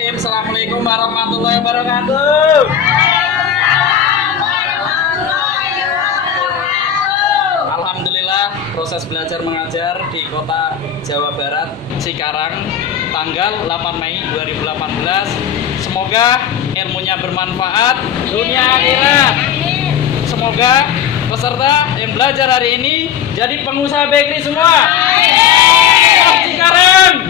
Bismillahirrahmanirrahim. Assalamualaikum warahmatullahi wabarakatuh. Alhamdulillah, proses belajar mengajar di kota Jawa Barat, Cikarang, tanggal 8 Mei 2018. Semoga ilmunya bermanfaat dunia akhirat. Semoga peserta yang belajar hari ini jadi pengusaha bakery semua. Cikarang.